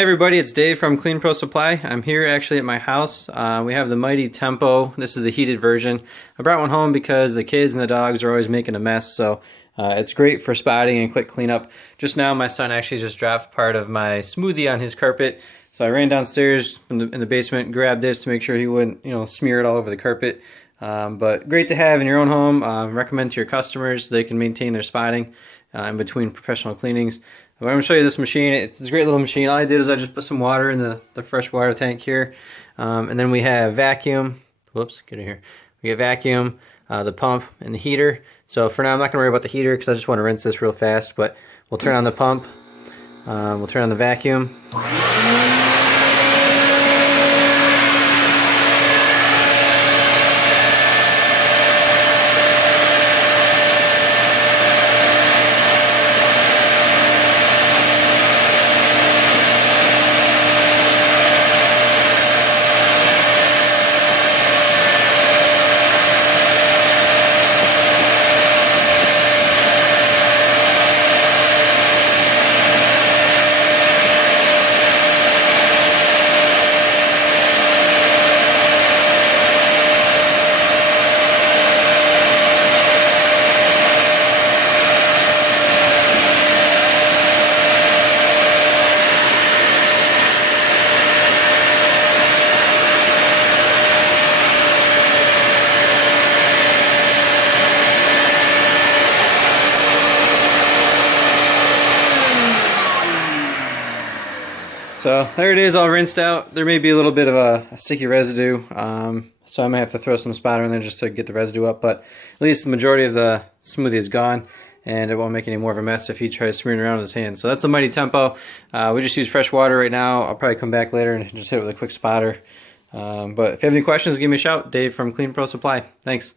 Hey everybody, it's Dave from Clean Pro Supply. I'm here actually at my house. We have the Mytee Tempo. This is the heated version. I brought one home because the kids and the dogs are always making a mess, so it's great for spotting and quick cleanup. Just now my son actually just dropped part of my smoothie on his carpet, so I ran downstairs in the basement, grabbed this to make sure he wouldn't smear it all over the carpet. But great to have in your own home. Recommend to your customers so they can maintain their spotting in between professional cleanings. I'm going to show you this machine. It's a great little machine. All I did is I just put some water in the fresh water tank here. And then we have vacuum. Whoops, get in here. We get vacuum, the pump, and the heater. So for now, I'm not going to worry about the heater because I just want to rinse this real fast. But we'll turn on the pump. We'll turn on the vacuum. So there it is, all rinsed out. There may be a little bit of a sticky residue, so I might have to throw some spotter in there just to get the residue up, but at least the majority of the smoothie is gone, and it won't make any more of a mess if he tries smearing around with his hands. So that's the Mytee Tempo. We just use fresh water right now. I'll probably come back later and just hit it with a quick spotter. But if you have any questions, give me a shout. Dave from Clean Pro Supply. Thanks.